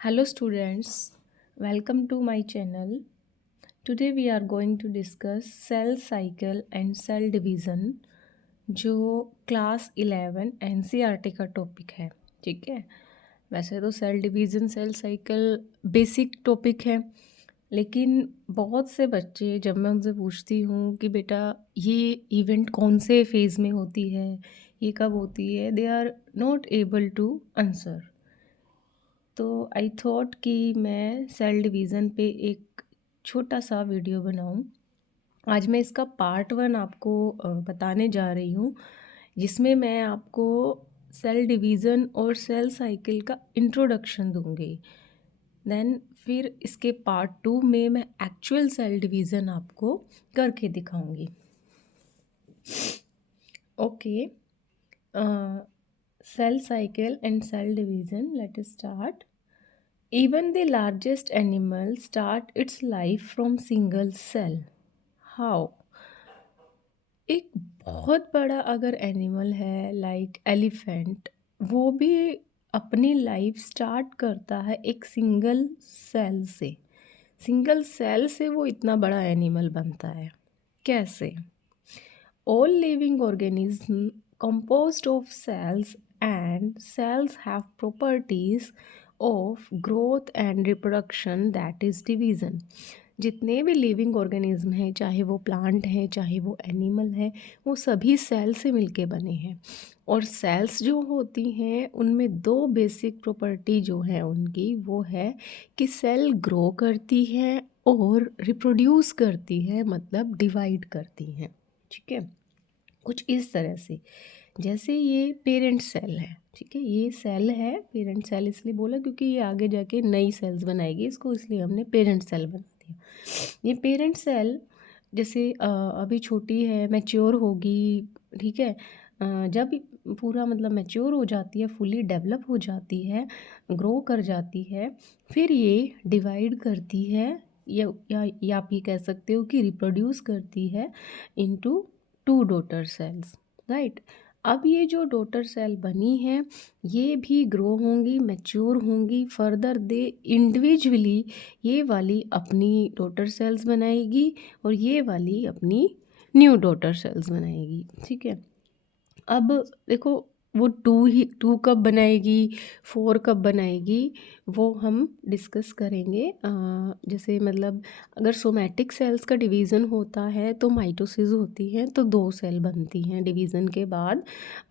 Hello students, welcome to my channel. Today we are going to discuss cell cycle and cell division जो class 11 NCERT का topic है। ठीक है, वैसे तो cell division cell cycle basic topic है, लेकिन बहुत से बच्चे जब मैं उनसे पूछती हूँ कि बेटा ये इवेंट कौन से फेज़ में होती है, ये कब होती है, they are not able to answer. तो आई थॉट कि मैं सेल डिवीज़न पे एक छोटा सा वीडियो बनाऊं। आज मैं इसका पार्ट 1 आपको बताने जा रही हूँ, जिसमें मैं आपको सेल डिवीज़न और सेल साइकिल का इंट्रोडक्शन दूंगी। देन फिर इसके पार्ट 2 में मैं एक्चुअल सेल डिवीज़न आपको करके दिखाऊंगी। Okay, cell cycle and cell division, let us start. Even the largest animal start its life from single cell. How? एक बहुत बड़ा अगर एनिमल है लाइक एलिफेंट, वो भी अपनी लाइफ स्टार्ट करता है एक सिंगल सेल से। सिंगल सेल से वो इतना बड़ा एनिमल बनता है। कैसे? All living organisms composed of cells, and cells have properties of growth and reproduction, that is division. जितने भी लिविंग ऑर्गेनिज्म हैं, चाहे वो प्लांट हैं चाहे वो एनिमल हैं, वो सभी सेल से मिलके बने हैं। और सेल्स जो होती हैं उनमें दो बेसिक प्रॉपर्टी जो है उनकी, वो है कि सेल ग्रो करती है और रिप्रोड्यूस करती है, मतलब डिवाइड करती हैं। ठीक है, कुछ इस तरह से, जैसे ये पेरेंट सेल है। ठीक है, ये सेल है, पेरेंट सेल इसलिए बोला क्योंकि ये आगे जाके नई सेल्स बनाएगी इसको, इसलिए हमने पेरेंट सेल बना दिया। ये पेरेंट सेल जैसे अभी छोटी है, मैच्योर होगी। ठीक है, जब पूरा मतलब मैच्योर हो जाती है, फुली डेवलप हो जाती है, ग्रो कर जाती है, फिर ये डिवाइड करती है, या आप ये कह सकते हो कि रिप्रोड्यूस करती है इनटू 2 डॉटर सेल्स। राइट, अब ये जो डॉटर सेल बनी है ये भी ग्रो होंगी, मैच्योर होंगी, फर्दर दे इंडिविजुअली ये वाली अपनी डॉटर सेल्स बनाएगी और ये वाली अपनी न्यू डॉटर सेल्स बनाएगी। ठीक है, अब देखो वो 2 कब बनाएगी, 4 कब बनाएगी, वो हम डिस्कस करेंगे। जैसे मतलब अगर सोमैटिक सेल्स का डिवीज़न होता है तो माइटोसिस होती है, तो 2 सेल बनती हैं डिवीज़न के बाद।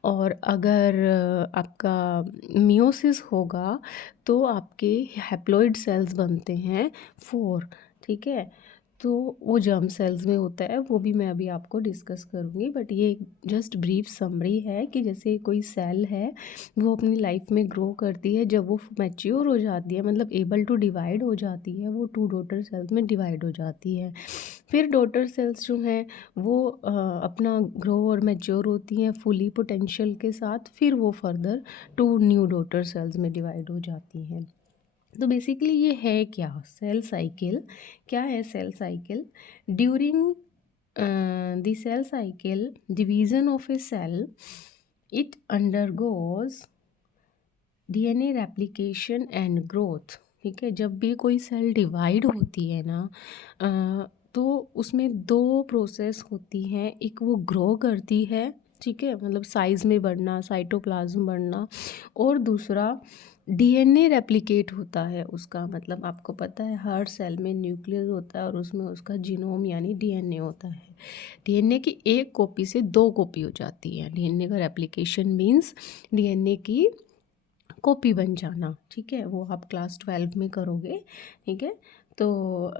और अगर आपका मियोसिस होगा तो आपके हैप्लॉइड सेल्स बनते हैं 4। ठीक है, तो वो जर्म सेल्स में होता है, वो भी मैं अभी आपको डिस्कस करूँगी, बट ये जस्ट ब्रीफ समरी है कि जैसे कोई सेल है वो अपनी लाइफ में ग्रो करती है, जब वो मैच्योर हो जाती है, मतलब एबल टू डिवाइड हो जाती है, वो 2 डॉटर सेल्स में डिवाइड हो जाती है। फिर डॉटर सेल्स जो हैं वो अपना ग्रो और मैच्योर होती हैं फुली पोटेंशियल के साथ, फिर वो फर्दर 2 न्यू डॉटर सेल्स में डिवाइड हो जाती हैं। तो बेसिकली ये है क्या सेल साइकिल? क्या है cell cycle? During the cell cycle division of a cell, it undergoes DNA replication and growth. ठीक है, जब भी कोई सेल डिवाइड होती है ना, तो उसमें 2 प्रोसेस होती हैं। एक वो ग्रो करती है, ठीक है, मतलब साइज़ में बढ़ना, साइटोप्लाज्म बढ़ना, और दूसरा डीएनए रेप्लिकेट होता है उसका। मतलब आपको पता है हर सेल में न्यूक्लियस होता है और उसमें उसका जीनोम यानी डीएनए होता है। डीएनए की एक कॉपी से 2 कॉपी हो जाती है। डीएनए का रेप्लिकेशन मीन्स डीएनए की कॉपी बन जाना। ठीक है, वो आप क्लास 12 में करोगे। ठीक है, तो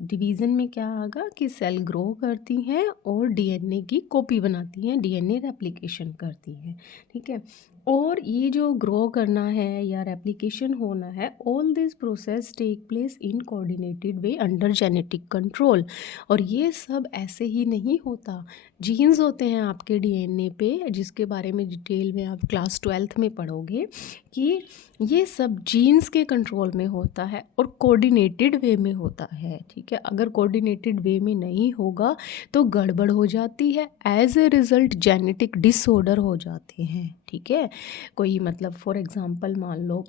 डिवीज़न में क्या आएगा कि सेल ग्रो करती हैं और डीएनए की कॉपी बनाती हैं, डीएनए रेप्लिकेशन करती हैं। ठीक है, और ये जो ग्रो करना है या रेप्लिकेशन होना है, all this process take place in coordinated way under genetic control. और ये सब ऐसे ही नहीं होता, जीन्स होते हैं आपके डीएनए पे, जिसके बारे में डिटेल में आप क्लास 12 में पढ़ोगे कि ये सब जीन्स के कंट्रोल में होता है और कोऑर्डिनेटेड वे में होता है। ठीक है, अगर कोऑर्डिनेटेड वे में नहीं होगा तो गड़बड़ हो जाती है, as a result genetic disorder हो जाते हैं। ठीक है, कोई मतलब फॉर एग्जांपल मान लो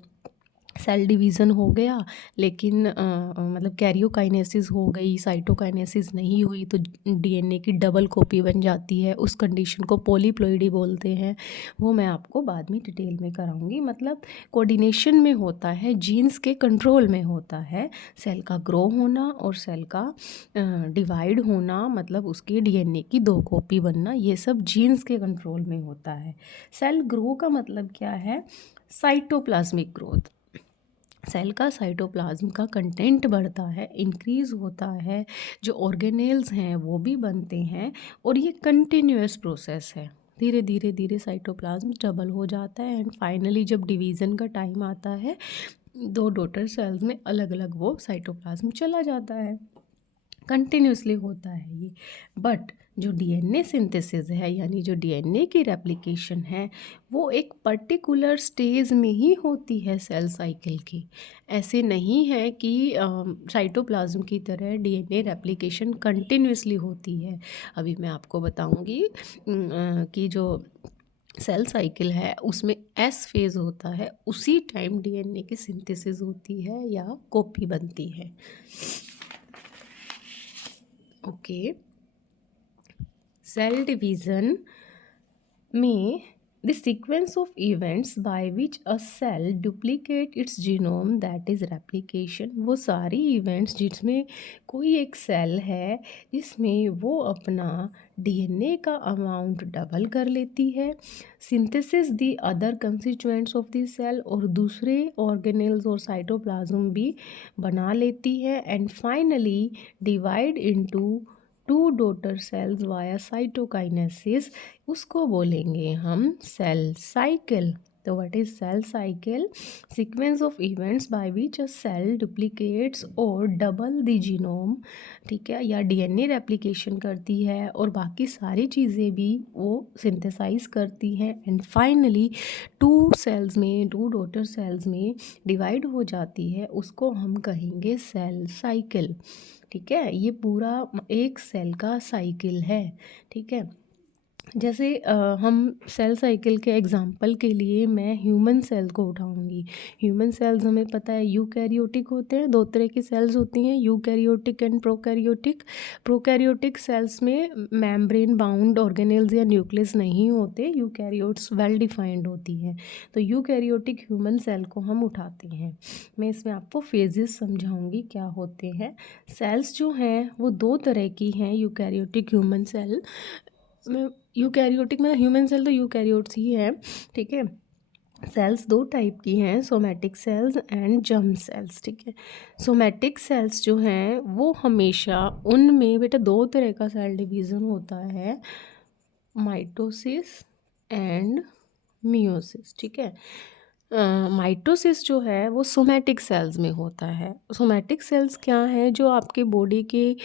सेल डिवीज़न हो गया, लेकिन मतलब कैरियोकाइनेसिस हो गई, साइटोकाइनेसिस नहीं हुई, तो डीएनए की डबल कॉपी बन जाती है। उस कंडीशन को पॉलीप्लॉइडी बोलते हैं। वो मैं आपको बाद में डिटेल में कराऊंगी। मतलब कोऑर्डिनेशन में होता है, जीन्स के कंट्रोल में होता है सेल का ग्रो होना और सेल का डिवाइड होना, मतलब उसके डीएनए की दो कॉपी बनना, ये सब जीन्स के कंट्रोल में होता है। सेल ग्रो का मतलब क्या है? Cytoplasmic growth. सेल का साइटोप्लाज्म का कंटेंट बढ़ता है, इंक्रीज़ होता है, जो ऑर्गेनेल्स हैं वो भी बनते हैं, और ये कंटिन्यूअस प्रोसेस है। धीरे धीरे धीरे साइटोप्लाज्म डबल हो जाता है एंड फाइनली जब डिवीज़न का टाइम आता है, दो डॉटर सेल्स में अलग अलग वो साइटोप्लाज्म चला जाता है। कंटिन्यूसली होता है ये। बट जो डीएनए सिंथेसिस है, यानी जो डीएनए की रेप्लिकेशन है, वो एक पर्टिकुलर स्टेज में ही होती है सेल साइकिल की। ऐसे नहीं है कि साइटोप्लाज्म की तरह डीएनए रेप्लिकेशन कंटिन्यूसली होती है। अभी मैं आपको बताऊंगी कि जो सेल साइकिल है उसमें एस फेज़ होता है, उसी टाइम डीएनए की सिंथेसिस होती है या कॉपी बनती है। ओके, सेल डिवीज़न में the sequence of events by which a cell duplicate its genome, that is replication, वो सारी events जिसमें कोई एक सेल है जिसमें वो अपना डीएनए का अमाउंट डबल कर लेती है, synthesis the other constituents of the cell, और दूसरे ऑर्गेनेल्स और साइटोप्लाज्म भी बना लेती है, and finally divide into two daughter cells via cytokinesis, उसको बोलेंगे हम सेल साइकिल। तो what is cell cycle? Sequence of events by which a cell duplicates और डबल द जीनोम, ठीक है, या डीएनए रेप्लिकेशन करती है और बाकी सारी चीज़ें भी वो सिंथेसाइज करती हैं, एंड फाइनली टू सेल्स में, टू डॉटर सेल्स में डिवाइड हो जाती है, उसको हम कहेंगे सेल साइकिल। ठीक है, ये पूरा एक सेल का साइकिल है। ठीक है, जैसे हम सेल साइकिल के एग्जांपल के लिए मैं ह्यूमन सेल को उठाऊंगी। ह्यूमन सेल्स हमें पता है यूकैरियोटिक होते हैं, दो तरह की सेल्स होती हैं, eukaryotic and prokaryotic. Prokaryotic cells में मेम्ब्रेन बाउंड ऑर्गेनेल्स या न्यूक्लियस नहीं होते, यूकैरियोट्स वेल डिफाइंड होती हैं। तो यूकैरियोटिक ह्यूमन सेल को हम उठाते हैं। मैं इसमें आपको फेजेस समझाऊंगी क्या होते हैं। सेल्स जो हैं वो दो तरह की हैं यूकैरियोटिक ह्यूमन सेल में। यूकैरियोटिक मतलब ह्यूमन सेल तो यूकैरियोट्स ही है। ठीक है, सेल्स दो टाइप की हैं, somatic cells and germ cells. ठीक है, सोमैटिक सेल्स जो हैं वो हमेशा, उनमें बेटा दो तरह का सेल डिवीज़न होता है, माइटोसिस एंड मियोसिस। ठीक है, माइटोसिस जो है वो सोमैटिक सेल्स में होता है। सोमैटिक सेल्स क्या है? जो आपके बॉडी के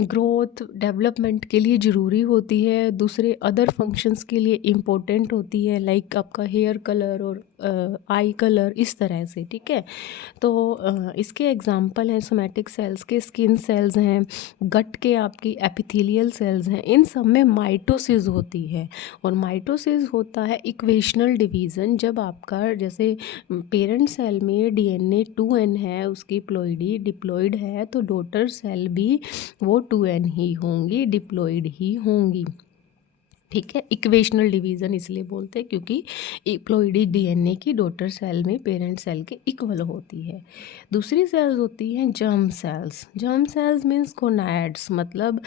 ग्रोथ डेवलपमेंट के लिए ज़रूरी होती है, दूसरे अदर फंक्शंस के लिए इम्पोर्टेंट होती है, लाइक आपका हेयर कलर और आई कलर, इस तरह से। ठीक है, तो इसके एग्जांपल हैं सोमैटिक सेल्स के, स्किन सेल्स हैं, गट के आपकी एपिथेलियल सेल्स हैं, इन सब में माइटोसिस होती है। और माइटोसिस होता है इक्वेशनल डिवीज़न, जब आपका जैसे पेरेंट सेल में डीएनए 2n है, उसकी प्लॉइडी डिप्लॉइड है, तो डॉटर सेल भी वो 2n ही होंगी, डिप्लॉइड ही होंगी। ठीक है, इक्वेशनल डिवीज़न इसलिए बोलते हैं क्योंकि इप्लॉइडी डीएनए की डॉटर सेल में पेरेंट सेल के इक्वल होती है। दूसरी सेल्स होती हैं germ cells. Germ cells means gonads, मतलब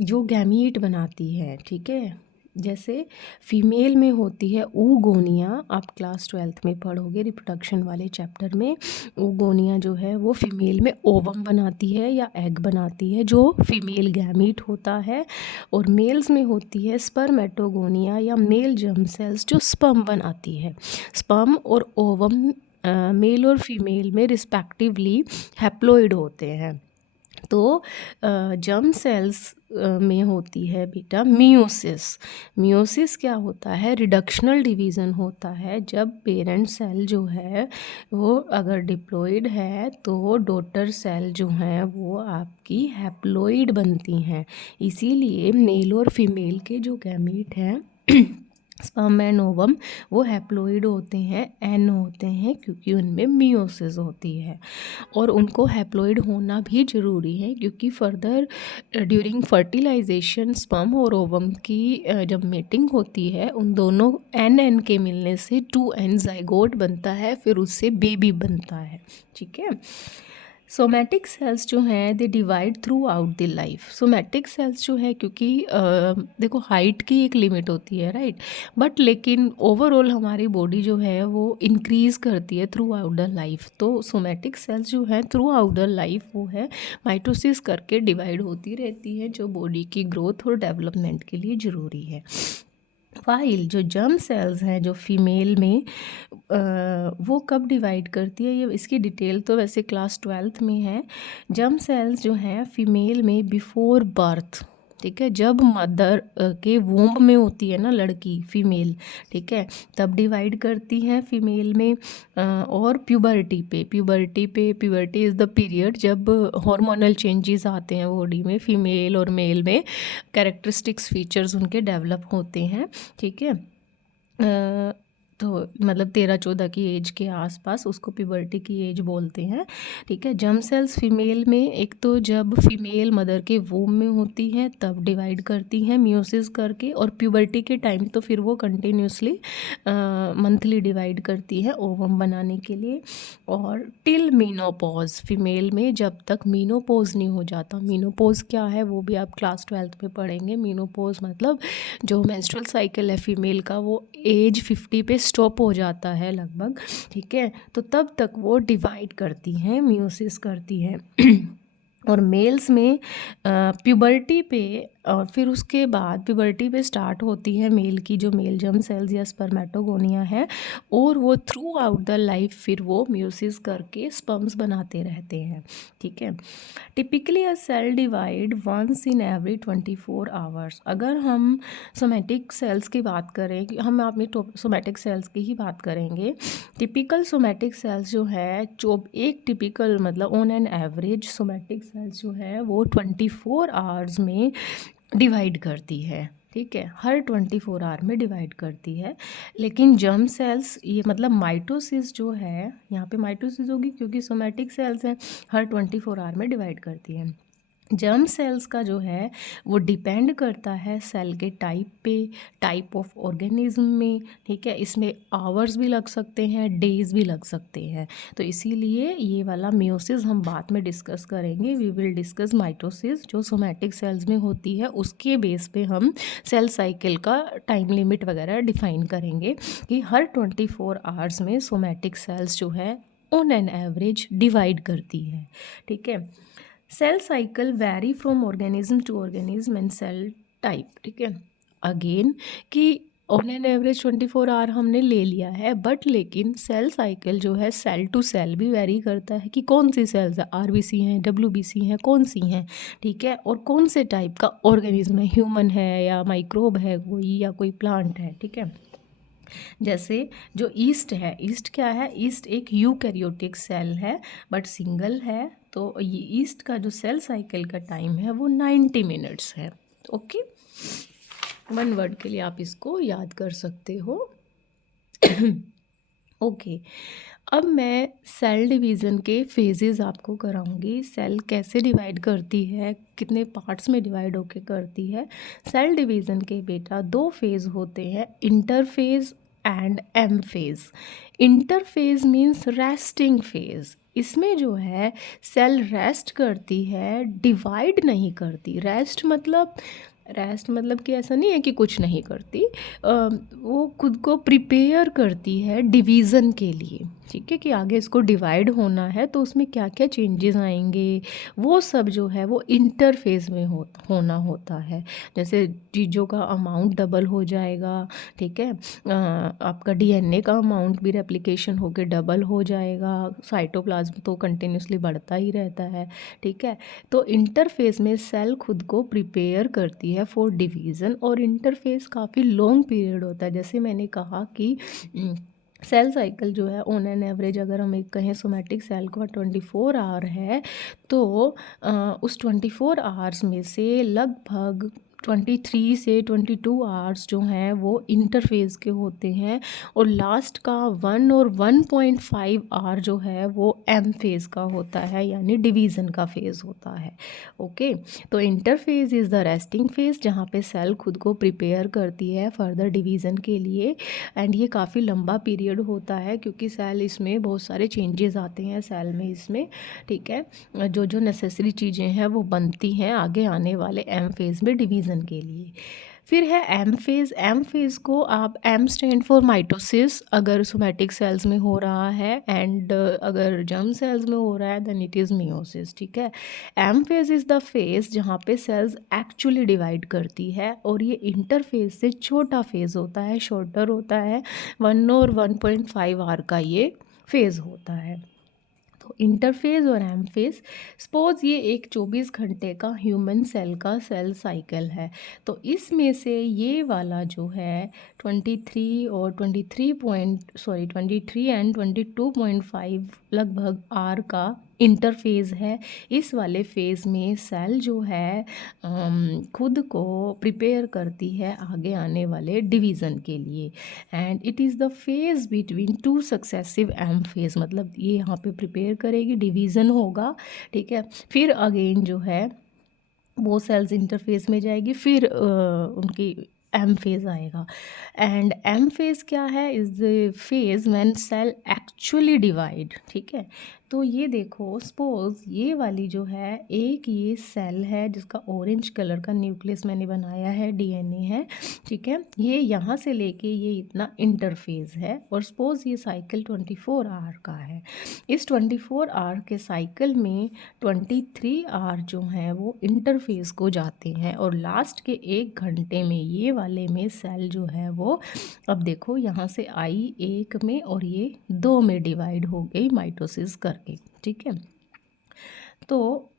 जो गैमीट बनाती है। ठीक है, जैसे फीमेल में होती है ऊगोनिया, आप क्लास 12th में पढ़ोगे रिप्रोडक्शन वाले चैप्टर में। ऊगोनिया जो है वो फीमेल में ओवम बनाती है या एग बनाती है, जो फीमेल गैमीट होता है। और मेल्स में होती है स्पर्मेटोगोनिया या मेल जर्म सेल्स, जो स्पर्म बनाती है। स्पर्म और ओवम मेल और फीमेल में रिस्पेक्टिवली हैप्लॉइड होते हैं। तो जर्म सेल्स में होती है बेटा मियोसिस। मियोसिस क्या होता है? रिडक्शनल डिवीज़न होता है, जब पेरेंट सेल जो है वो अगर डिप्लॉइड है तो डॉटर सेल जो हैं वो आपकी हैप्लॉइड बनती हैं। इसीलिए मेल और फीमेल के जो गैमीट हैं स्पर्म एंड ओवम वो हैप्लोइड होते हैं, एन होते हैं, क्योंकि उनमें मियोसिस होती है और उनको हैप्लोइड होना भी ज़रूरी है, क्योंकि फर्दर ड्यूरिंग फर्टिलाइजेशन स्पर्म और ओवम की जब मेटिंग होती है, उन दोनों एन के मिलने से 2n जाइगोट बनता है, फिर उससे बेबी बनता है। ठीक है। सोमैटिक सेल्स जो हैं they divide through out the life. Somatic cells जो है, क्योंकि देखो हाइट की एक लिमिट होती है, राइट, बट लेकिन ओवरऑल हमारी बॉडी जो है वो इंक्रीज़ करती है थ्रू आउट द लाइफ। तो सोमैटिक सेल्स जो है थ्रू आउट द लाइफ वो है माइटोसिस करके डिवाइड होती रहती है, जो बॉडी की ग्रोथ और डेवलपमेंट के लिए ज़रूरी है। फाइल जो जर्म सेल्स हैं जो फीमेल में वो कब डिवाइड करती है, ये इसकी डिटेल तो वैसे क्लास 12th में है। जर्म सेल्स जो हैं फीमेल में बिफोर बर्थ, ठीक है, जब मदर के वूम्ब में होती है ना लड़की फीमेल, ठीक है, तब डिवाइड करती हैं फीमेल में। और प्यूबर्टी इज़ द पीरियड जब हार्मोनल चेंजेस आते हैं बॉडी में, फीमेल और मेल में कैरेक्टरिस्टिक्स फीचर्स उनके डेवलप होते हैं। ठीक है। तो मतलब 13-14 की एज के आसपास उसको प्यूबर्टी की एज बोलते हैं। ठीक है। जर्म सेल्स फीमेल में एक तो जब फीमेल मदर के वूम में होती हैं तब डिवाइड करती हैं मियोसिस करके, और प्यूबर्टी के टाइम तो फिर वो कंटिन्यूसली मंथली डिवाइड करती है ओवम बनाने के लिए। और टिल मीनोपॉज फीमेल में जब तक मीनोपॉज नहीं हो जाता। मीनोपॉज क्या है वो भी आप क्लास 12th में पढ़ेंगे। मीनोपॉज मतलब जो मेंस्ट्रुअल साइकिल है फीमेल का वो एज 50 पे स्टॉप हो जाता है लगभग। ठीक है। तो तब तक वो डिवाइड करती हैं, मियोसिस करती हैं। और मेल्स में प्यूबर्टी पे, और फिर उसके बाद प्यूबर्टी पे स्टार्ट होती है मेल की जो मेल जर्म सेल्स या स्पर्मेटोगोनिया है, और वो थ्रू आउट द लाइफ फिर वो मियोसिस करके स्पर्म्स बनाते रहते हैं। ठीक है। Typically a cell divide once in every 24 hours. अगर हम सोमैटिक सेल्स की बात करें, हम अपनी सोमैटिक सेल्स की ही बात करेंगे। टिपिकल सोमैटिक सेल्स जो है जो एक टिपिकल मतलब on an average somatic cells जो है वो 24 आवर्स में डिवाइड करती है। ठीक है, हर 24 आवर में डिवाइड करती है। लेकिन जर्म सेल्स ये मतलब माइटोसिस जो है, यहाँ पे माइटोसिस होगी क्योंकि सोमैटिक सेल्स हैं, हर 24 आवर में डिवाइड करती है। जर्म सेल्स का जो है वो डिपेंड करता है सेल के टाइप पे, टाइप ऑफ ऑर्गेनिज्म में। ठीक है, इसमें आवर्स भी लग सकते हैं, डेज भी लग सकते हैं। तो इसीलिए ये वाला मियोसिस हम बाद में डिस्कस करेंगे। वी विल डिस्कस माइटोसिस जो सोमैटिक सेल्स में होती है, उसके बेस पे हम सेल साइकिल का टाइम लिमिट वगैरह डिफाइन करेंगे कि हर 24 आवर्स में सोमैटिक सेल्स जो है ऑन एन एवरेज डिवाइड करती है। ठीक है। Cell cycle vary from organism to organism and cell type. ठीक है, अगेन कि ऑन एन एवरेज 24 आवर हमने ले लिया है, बट लेकिन सेल साइकिल जो है सेल टू सेल भी वेरी करता है कि कौन सी सेल्स है, आरबीसी हैं, डब्ल्यूबीसी हैं, कौन सी हैं। ठीक है, और कौन से टाइप का ऑर्गेनिज्म है, ह्यूमन है या माइक्रोब है कोई, या कोई प्लांट है। ठीक है। जैसे जो ईस्ट है, ईस्ट क्या है, ईस्ट एक यूकैरियोटिक सेल है बट सिंगल है। तो ये ईस्ट का जो सेल साइकिल का टाइम है वो 90 मिनट्स है। ओके, वन वर्ड के लिए आप इसको याद कर सकते हो। ओके, अब मैं सेल डिवीज़न के फेजेस आपको कराऊंगी। सेल कैसे डिवाइड करती है, कितने पार्ट्स में डिवाइड होके करती है। सेल डिवीज़न के बेटा दो फेज़ होते हैं, interphase and M phase. Interphase means resting phase. इसमें जो है सेल रेस्ट करती है, डिवाइड नहीं करती। रेस्ट मतलब कि ऐसा नहीं है कि कुछ नहीं करती, वो खुद को प्रिपेयर करती है डिवीज़न के लिए। ठीक है, कि आगे इसको डिवाइड होना है तो उसमें क्या क्या चेंजेस आएंगे, वो सब जो है वो इंटरफेस में होना होता है। जैसे चीज़ों का अमाउंट डबल हो जाएगा। ठीक है, आपका डीएनए का अमाउंट भी रेप्लिकेशन होकर डबल हो जाएगा। साइटोप्लाज्म तो कंटिन्यूसली बढ़ता ही रहता है। ठीक है, तो इंटरफेस में सेल खुद को प्रिपेयर करती है फॉर डिवीज़न, और इंटरफेस काफ़ी लॉन्ग पीरियड होता है। जैसे मैंने कहा कि सेल साइकिल जो है ऑन एन एवरेज अगर हम एक कहें सोमैटिक सेल का 24 आवर है, तो उस 24 आवर्स में से लगभग 23 से 22 आवर्स जो हैं वो इंटरफेज़ के होते हैं, और लास्ट का 1 और 1.5 आवर जो है वो एम फेज़ का होता है, यानी डिवीज़न का फेज़ होता है। ओके, तो interphase is the resting phase, जहाँ पे सेल खुद को प्रिपेयर करती है फर्दर डिवीज़न के लिए। एंड ये काफ़ी लंबा पीरियड होता है, क्योंकि सेल इसमें बहुत सारे चेंजेस आते हैं सेल में इसमें, ठीक है। जो जो नेसेसरी चीज़ें हैं वो बनती हैं आगे आने वाले एम फेज़ में डिवीज़न के लिए। फिर है एम फेज़। एम फेज़ को आप, एम स्टैंड फॉर माइटोसिस अगर सोमैटिक सेल्स में हो रहा है, एंड अगर जर्म सेल्स में हो रहा है देन इट इज़ मियोसिस, ठीक है। M phase is the phase जहाँ पे सेल्स एक्चुअली डिवाइड करती है, और ये इंटरफेज़ से छोटा फेज़ होता है, शॉर्टर होता है, 1 और 1.5 आवर का ये फेज़ होता है। तो इंटरफेज़ और एम फेज़, सपोज़ ये एक 24 घंटे का ह्यूमन सेल का सेल साइकिल है, तो इसमें से ये वाला जो है 23 और 23 एंड 22.5 लगभग आर का इंटरफेज़ है। इस वाले फेज़ में सेल जो है खुद को प्रिपेयर करती है आगे आने वाले डिवीज़न के लिए, and it is the phase between two successive M phase, मतलब ये यहाँ पे प्रिपेयर करेगी, डिवीज़न होगा, ठीक है। फिर अगेन जो है वो सेल्स इंटरफेस में जाएगी, फिर उनकी एम फेज़ आएगा। एंड एम फेज़ क्या है, is the phase when cell actually divide, ठीक है। तो ये देखो, सपोज ये वाली जो है, एक ये सेल है जिसका ऑरेंज कलर का न्यूक्लियस मैंने बनाया है, डीएनए है, ठीक है। ये यहाँ से लेके ये इतना इंटरफेज़ है, और सपोज ये साइकिल 24 आवर का है। इस 24 आवर के साइकिल में 23 आवर जो हैं वो इंटरफेस को जाते हैं, और लास्ट के 1 घंटे में ये वाले में सेल जो है वो, अब देखो यहाँ से आई 1 में और ये 2 में डिवाइड हो गई माइटोसिस करके, ठीक है। तो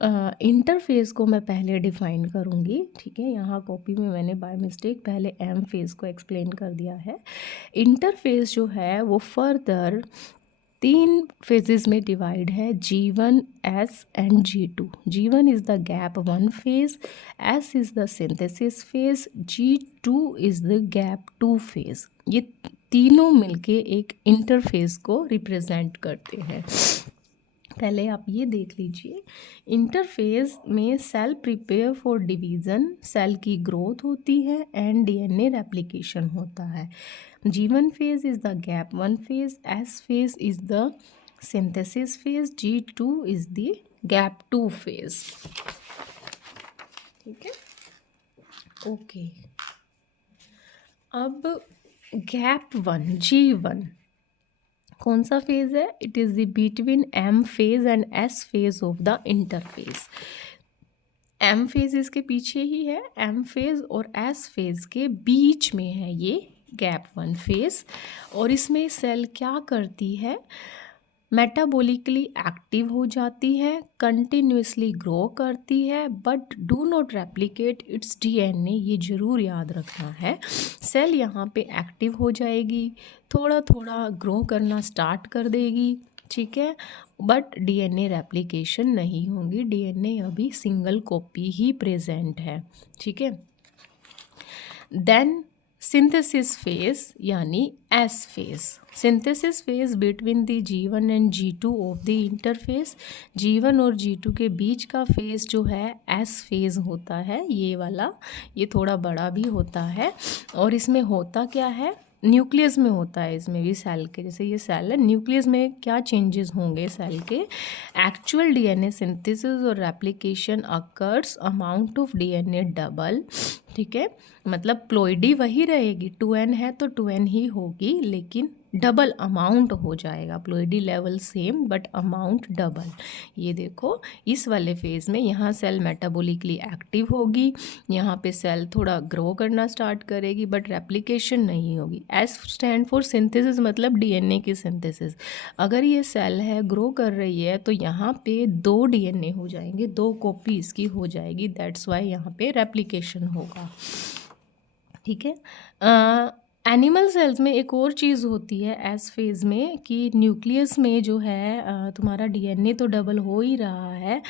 इंटरफेस को मैं पहले डिफाइन करूँगी, ठीक है। यहाँ कॉपी में मैंने बाय मिस्टेक पहले एम फेज़ को एक्सप्लेन कर दिया है। इंटरफेस जो है वो फर्दर 3 फेजेस में डिवाइड है, G1, S and G2। G1 is the gap 1 phase, S is the synthesis phase, G2 is the gap 2 phase. ये तीनों मिलके एक इंटरफेस को रिप्रेजेंट करते हैं। पहले आप ये देख लीजिए, इंटरफेस में cell prepare for division, cell की ग्रोथ होती है एंड डीएनए रेप्लिकेशन होता है। G1 phase is the gap 1 phase, S phase is the synthesis phase, G2 is the gap 2 phase, ठीक है। ओके, अब गैप 1 G1 कौन सा फेज है? It is the between M phase and S phase of the interphase. M phase इसके पीछे ही है, एम फेज और एस फेज के बीच में है ये गैप 1 फेज, और इसमें सेल क्या करती है, मेटाबॉलिकली एक्टिव हो जाती है, कंटिन्यूसली ग्रो करती है, but do not replicate it's DNA, ये ज़रूर याद रखना है। सेल यहाँ पे एक्टिव हो जाएगी, थोड़ा थोड़ा ग्रो करना स्टार्ट कर देगी, ठीक है, बट डीएनए रेप्लिकेशन नहीं होगी, डीएनए अभी सिंगल कॉपी ही प्रेजेंट है, ठीक है। देन सिंथेसिस फेज यानी S phase, synthesis phase between the G1 and G2 of the interface, G1 और G2 के बीच का फेज जो है एस फेज होता है, ये वाला, ये थोड़ा बड़ा भी होता है, और इसमें होता क्या है, न्यूक्लियस में होता है, इसमें भी सेल के, जैसे ये सेल है, न्यूक्लियस में क्या चेंजेस होंगे सेल के, एक्चुअल डीएनए सिंथेसिस और replication occurs, amount of DNA double, ठीक है, मतलब प्लॉइडी वही रहेगी, 2n है तो 2n ही होगी, लेकिन डबल अमाउंट हो जाएगा, ploidy level same but amount double. ये देखो इस वाले फेज़ में यहाँ सेल मेटाबॉलिकली एक्टिव होगी, यहाँ पे सेल थोड़ा ग्रो करना स्टार्ट करेगी, बट रेप्लिकेशन नहीं होगी। एस स्टैंड फॉर सिंथेसिस, मतलब डीएनए की सिंथेसिस। अगर ये सेल है ग्रो कर रही है तो यहाँ पे 2 डीएनए हो जाएंगे, 2 कॉपी इसकी हो जाएगी, दैट्स वाई यहाँ पे रेप्लिकेशन होगा, ठीक है। एनिमल सेल्स में एक और चीज़ होती है एस फेज़ में कि न्यूक्लियस में जो है तुम्हारा डीएनए तो डबल हो ही रहा है,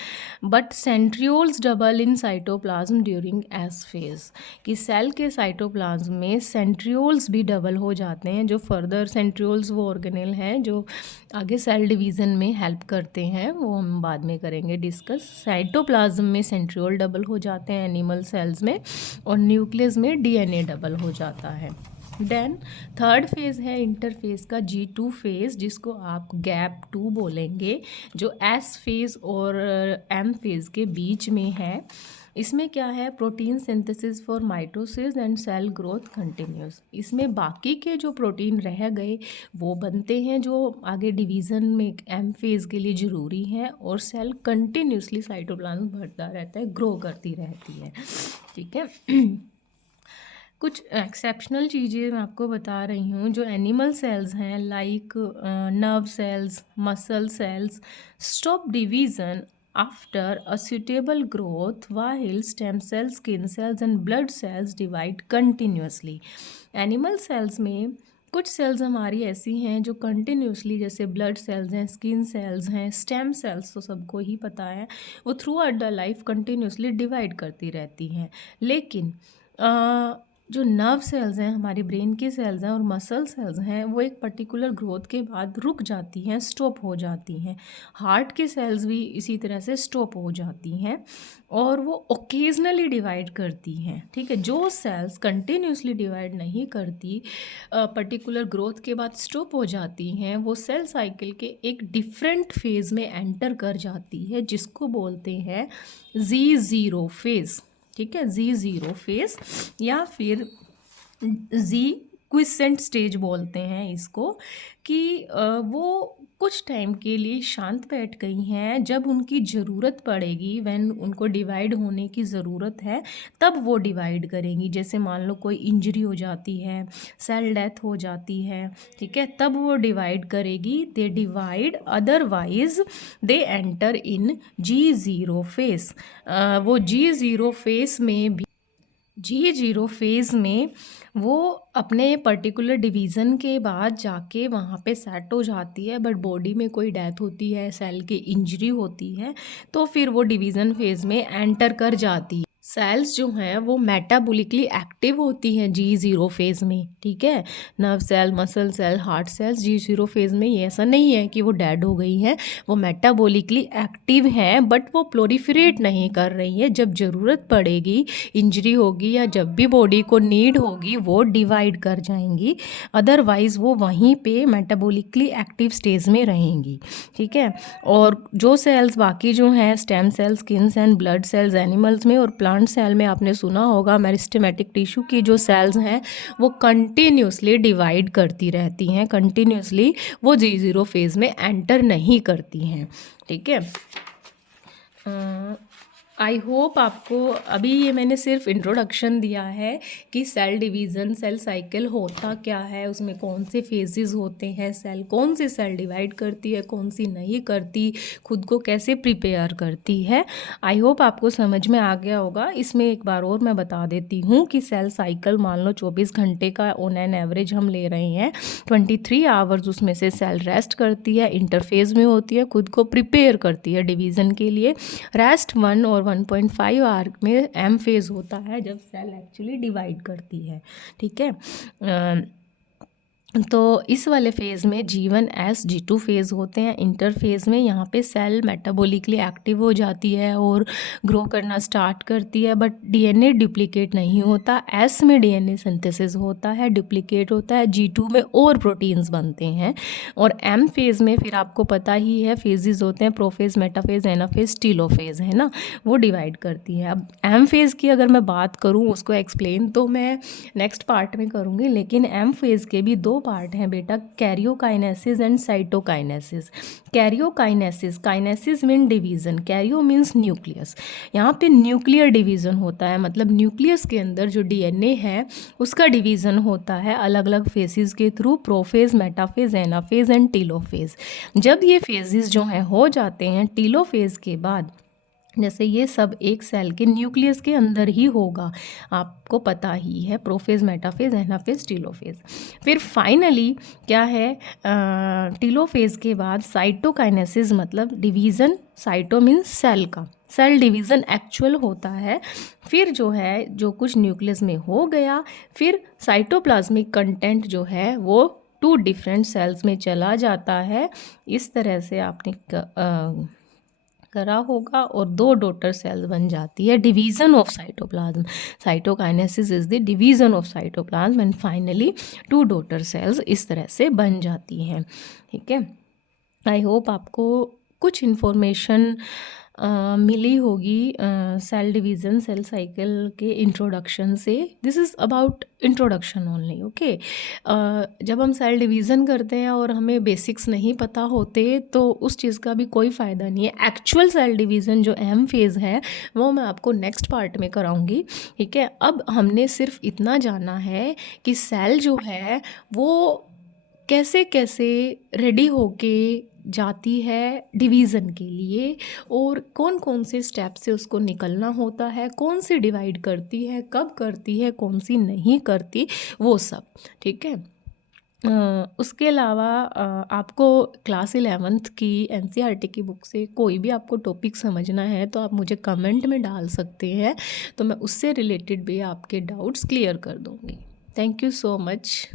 but centrioles double in cytoplasm during S phase, कि सेल के साइटोप्लाज्म में सेंट्रियोल्स भी डबल हो जाते हैं। जो फर्दर सेंट्रियोल्स वो ऑर्गेनेल हैं जो आगे सेल डिवीज़न में हेल्प करते हैं, वो हम बाद में करेंगे डिस्कस। साइटोप्लाज्म में सेंट्रियोल डबल हो जाते हैं एनिमल सेल्स में, और न्यूक्लियस में डीएनए डबल हो जाता है। देन थर्ड फेज़ है इंटरफेज़ का G2 फेज़, जिसको आप गैप 2 बोलेंगे, जो एस फेज़ और एम फेज़ के बीच में है। इसमें क्या है, protein synthesis for mitosis and cell growth continues. इसमें बाकी के जो प्रोटीन रह गए वो बनते हैं जो आगे डिवीज़न में एम फेज़ के लिए ज़रूरी है, और सेल कंटिन्यूसली साइटोप्लाज्म भरता रहता है, ग्रो करती रहती है। ठीक है। कुछ एक्सेप्शनल चीज़ें मैं आपको बता रही हूँ। जो एनिमल सेल्स हैं like nerve cells, muscle cells stop division after a suitable growth, while stem cells, skin cells and blood cells divide continuously. Animal cells में कुछ सेल्स हमारी ऐसी हैं जो कंटिन्यूसली, जैसे ब्लड सेल्स हैं, स्किन सेल्स हैं, स्टेम सेल्स तो सबको ही पता है, वो through out the life continuously divide करती रहती हैं। लेकिन जो नर्व सेल्स हैं, हमारे ब्रेन की सेल्स हैं, और मसल सेल्स हैं, वो एक पर्टिकुलर ग्रोथ के बाद रुक जाती हैं, स्टॉप हो जाती हैं। हार्ट की सेल्स भी इसी तरह से स्टॉप हो जाती हैं, और वो ओकेजनली डिवाइड करती हैं। ठीक है। जो सेल्स कंटिन्यूसली डिवाइड नहीं करती, पर्टिकुलर ग्रोथ के बाद स्टॉप हो जाती हैं, वो सेल साइकिल के एक डिफरेंट फेज़ में एंटर कर जाती है, जिसको बोलते हैं Z0 फेज़। ठीक है, Z0 फेज़, या फिर जी क्विसेंट स्टेज बोलते हैं इसको, कि वो कुछ टाइम के लिए शांत बैठ गई हैं। जब उनकी ज़रूरत पड़ेगी, व्हेन उनको डिवाइड होने की ज़रूरत है, तब वो डिवाइड करेंगी। जैसे मान लो कोई इंजरी हो जाती है, सेल डेथ हो जाती है, ठीक है, तब वो डिवाइड करेगी। They divide, otherwise they enter in G0 phase. वो G0 फेज़ में भी, G0 फेज़ में वो अपने पर्टिकुलर डिवीज़न के बाद जाके वहाँ पे सेट हो जाती है, बट बॉडी में कोई डेथ होती है, सेल की इंजरी होती है, तो फिर वो डिवीज़न फेज़ में एंटर कर जाती है। सेल्स जो हैं वो मेटाबॉलिकली एक्टिव होती हैं G0 फेज़ में। ठीक है। Nerve cell, muscle cell, heart cells G0 phase में ये ऐसा नहीं है कि वो डेड हो गई हैं, वो मेटाबॉलिकली एक्टिव हैं, बट वो प्लोरीफरेट नहीं कर रही हैं। जब ज़रूरत पड़ेगी, इंजरी होगी या जब भी बॉडी को नीड होगी, वो डिवाइड कर जाएंगी, अदरवाइज़ वो वहीं पे मेटाबॉलिकली एक्टिव स्टेज में रहेंगी। ठीक है। और जो सेल्स बाकी जो हैं, stem cells, skin and blood cells animals में, और प्लांट सेल में आपने सुना होगा मेरिस्टेमेटिक टिश्यू की जो सेल्स हैं वो कंटिन्यूसली डिवाइड करती रहती हैं, कंटिन्यूसली वो G0 फेज़ में एंटर नहीं करती हैं। ठीक है। आई होप आपको अभी ये मैंने सिर्फ इंट्रोडक्शन दिया है कि सेल डिवीज़न, सेल साइकिल होता क्या है, उसमें कौन से फेजेस होते हैं, सेल कौन सी सेल डिवाइड करती है, कौन सी नहीं करती, खुद को कैसे प्रिपेयर करती है। आई होप आपको समझ में आ गया होगा। इसमें एक बार और मैं बता देती हूँ कि सेल साइकिल मान लो 24 घंटे का ऑन एन एवरेज हम ले रहे हैं, 23 आवर्स उसमें से सेल रेस्ट करती है, इंटरफेज में होती है, खुद को प्रिपेयर करती है डिवीज़न के लिए। रेस्ट 1 और 1.5 आवर में एम फेज़ होता है, जब सेल एक्चुअली डिवाइड करती है। ठीक है। तो इस वाले फेज़ में G1 S G2 फेज़ होते हैं। इंटर फेज़ में यहाँ पे सेल मेटाबॉलिकली एक्टिव हो जाती है और ग्रो करना स्टार्ट करती है, बट डीएनए डुप्लीकेट नहीं होता। S में डीएनए सिंथेसिस होता है, डुप्लीकेट होता है। G2 में और प्रोटीन्स बनते हैं। और M फेज़ में फिर आपको पता ही है फेजेस होते हैं, प्रोफेज़, मेटाफेज़, एनाफेज़, टीलोफेज़, है ना, वो डिवाइड करती है। अब M फेज़ की अगर मैं बात करूँ, उसको एक्सप्लेन तो मैं नेक्स्ट पार्ट में करूँगी, लेकिन M फेज़ के भी दो पार्ट हैं बेटा, karyokinesis and cytokinesis. Karyokinesis, kinesis mean division, Cairo means nucleus. यहाँ पे न्यूक्लियर डिवीज़न होता है, मतलब न्यूक्लियस के अंदर जो डीएनए है उसका डिवीज़न होता है अलग अलग फेजेस के through, prophase, metaphase, anaphase and telophase. जब ये फेजेस जो हैं हो जाते हैं, टीलोफेज के बाद जैसे ये सब एक सेल के न्यूक्लियस के अंदर ही होगा, आपको पता ही है, प्रोफेज, मेटाफेज, एनाफेज, टीलोफेज। फिर फाइनली क्या है, टीलोफेज के बाद साइटोकाइनेसिस मतलब डिवीज़न, साइटो मीन्स सेल का, सेल डिवीज़न एक्चुअल होता है। फिर जो है जो कुछ न्यूक्लियस में हो गया, फिर साइटोप्लाज्मिक कंटेंट जो है वो 2 डिफरेंट सेल्स में चला जाता है। इस तरह से आपने करा होगा और 2 डॉटर सेल्स बन जाती है, division of cytoplasm. Cytokinesis is the division of cytoplasm and finally 2 daughter cells इस तरह से बन जाती हैं। ठीक है, आई होप आपको कुछ इन्फॉर्मेशन मिली होगी सेल डिवीज़न, सेल साइकिल के इंट्रोडक्शन से। This is about introduction only, okay. जब हम सेल डिवीज़न करते हैं और हमें बेसिक्स नहीं पता होते तो उस चीज़ का भी कोई फ़ायदा नहीं है। एक्चुअल सेल डिवीज़न जो अहम फेज़ है वो मैं आपको नेक्स्ट पार्ट में कराऊंगी। ठीक है, अब हमने सिर्फ इतना जाना है कि सेल जो है वो कैसे कैसे रेडी होके जाती है डिवीज़न के लिए, और कौन कौन से स्टेप से उसको निकलना होता है, कौन सी डिवाइड करती है, कब करती है, कौन सी नहीं करती, वो सब। ठीक है, उसके अलावा आपको क्लास 11th की एनसीईआरटी की बुक से कोई भी आपको टॉपिक समझना है तो आप मुझे कमेंट में डाल सकते हैं, तो मैं उससे रिलेटेड भी आपके डाउट्स क्लियर कर दूँगी। Thank you so much.